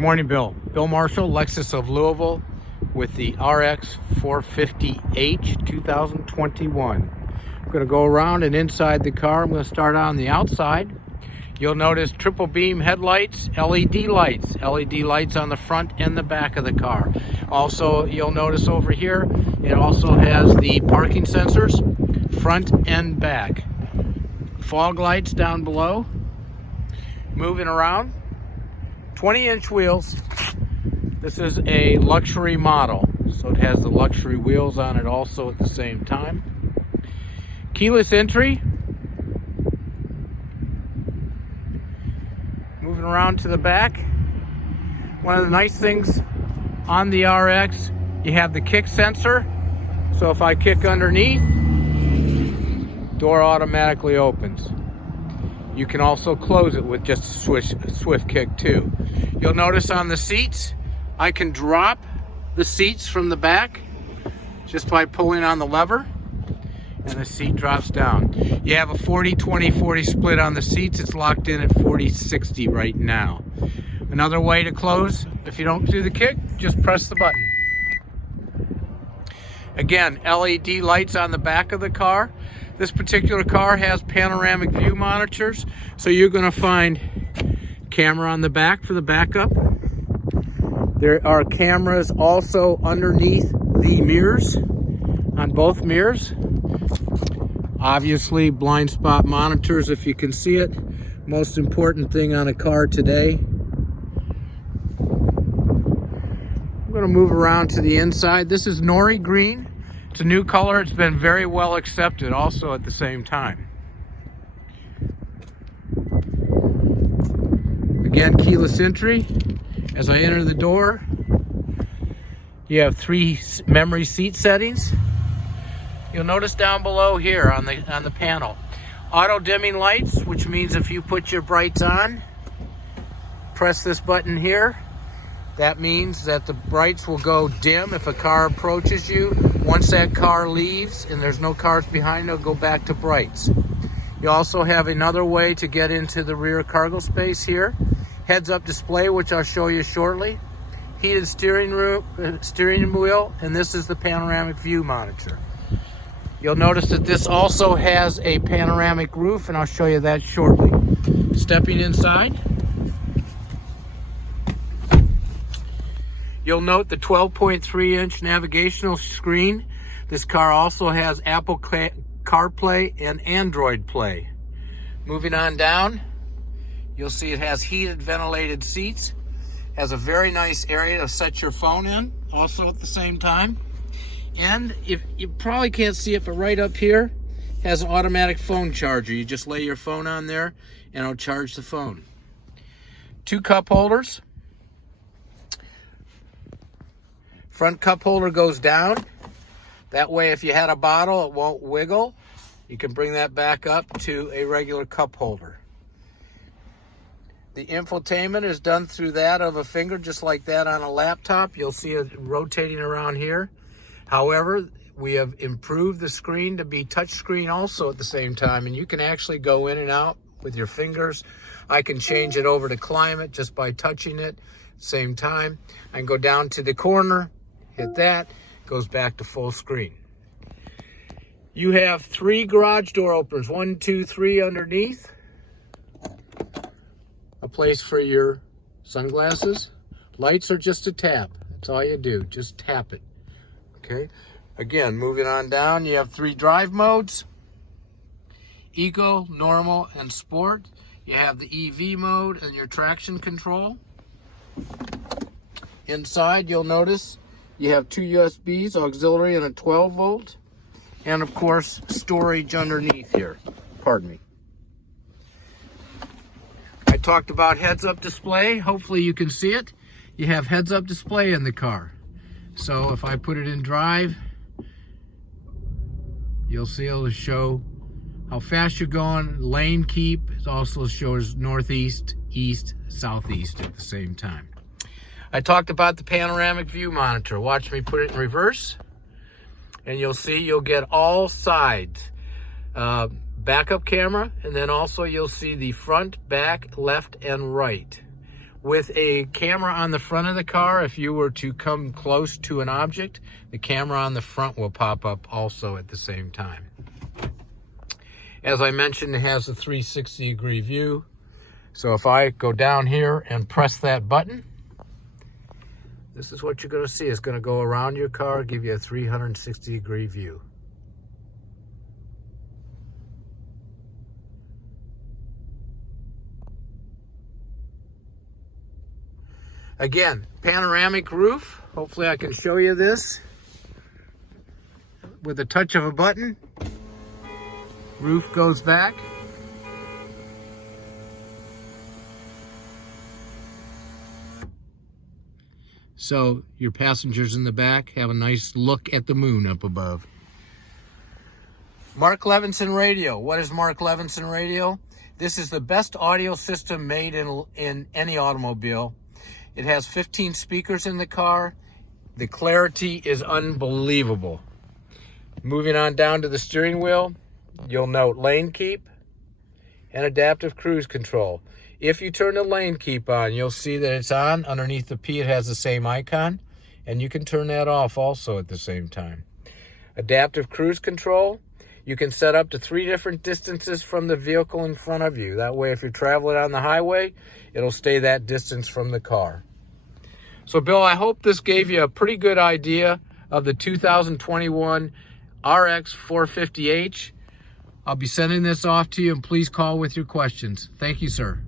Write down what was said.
Good morning, Bill. Bill Marshall, Lexus of Louisville, with the RX450h 2021. I'm going to go around and inside the car. I'm going to start on the outside. You'll notice triple beam headlights, LED lights on the front and the back of the car. Also, you'll notice over here, it also has the parking sensors, front and back. Fog lights down below. Moving around. 20-inch wheels. This is a luxury model, so it has the luxury wheels on it also at the same time. Keyless entry. Moving around to the back. One of the nice things on the RX, you have the kick sensor. So if I kick underneath, door automatically opens. You can also close it with just a swift kick too. You'll notice on the seats, I can drop the seats from the back just by pulling on the lever, and the seat drops down. You have a 40-20-40 split on the seats. It's locked in at 40-60 right now. Another way to close, if you don't do the kick, just press the button. Again, LED lights on the back of the car. This particular car has panoramic view monitors, so you're going to find camera on the back for the backup. There are cameras also underneath the mirrors, on both mirrors. Obviously, blind spot monitors if you can see it. Most important thing on a car today. I'm going to move around to the inside. This is Nori Green. It's a new color. It's been very well accepted also at the same time. Again, keyless entry. As I enter the door, you have 3 memory seat settings. You'll notice down below here on the panel, auto dimming lights, which means if you put your brights on, press this button here. That means that the brights will go dim if a car approaches you. Once that car leaves and there's no cars behind, it'll go back to brights. You also have another way to get into the rear cargo space here. Heads-up display, which I'll show you shortly. Heated steering wheel, and this is the panoramic view monitor. You'll notice that this also has a panoramic roof, and I'll show you that shortly. Stepping inside, you'll note the 12.3-inch navigational screen. This car also has Apple CarPlay and Android Play. Moving on down, you'll see it has heated ventilated seats. Has a very nice area to set your phone in also at the same time. And if you probably can't see it, but right up here has an automatic phone charger. You just lay your phone on there and it'll charge the phone. 2 cup holders. Front cup holder goes down. That way, if you had a bottle, it won't wiggle. You can bring that back up to a regular cup holder. The infotainment is done through that of a finger, just like that on a laptop. You'll see it rotating around here. However, we have improved the screen to be touch screen also at the same time, and you can actually go in and out with your fingers. I can change it over to climate just by touching it at the same time. I can go down to the corner, hit that, goes back to full screen. You have 3 garage door openers, 1, 2, 3 underneath. A place for your sunglasses. Lights are just a tap. That's all you do, just tap it. Okay. Again, moving on down, you have 3 drive modes. Eco, normal, and sport. You have the EV mode and your traction control. Inside, you'll notice you have 2 USBs, auxiliary, and a 12 volt. And of course, storage underneath here. Pardon me. I talked about heads-up display. Hopefully you can see it. You have heads-up display in the car. So if I put it in drive, you'll see it'll show how fast you're going. Lane keep. It also shows northeast, east, southeast at the same time. I talked about the panoramic view monitor. Watch me put it in reverse, and you'll see you'll get all sides. Backup camera, and then also you'll see the front, back, left, and right. with a camera on the front of the car. If you were to come close to an object, the camera on the front will pop up also at the same time. As I mentioned, it has a 360-degree view. So if I go down here and press that button, this is what you're going to see. It's going to go around your car, give you a 360-degree view. Again, panoramic roof. Hopefully I can show you this with a touch of a button. Roof goes back. So your passengers in the back have a nice look at the moon up above. Mark Levinson Radio. What is Mark Levinson Radio? This is the best audio system made in any automobile. It has 15 speakers in the car. The clarity is unbelievable. Moving on down to the steering wheel, you'll note lane keep and adaptive cruise control. If you turn the lane keep on, you'll see that it's on. Underneath the P, it has the same icon, and you can turn that off also at the same time. Adaptive cruise control, you can set up to 3 different distances from the vehicle in front of you. That way, if you're traveling on the highway, it'll stay that distance from the car. So, Bill, I hope this gave you a pretty good idea of the 2021 RX450h. I'll be sending this off to you, and please call with your questions. Thank you, sir.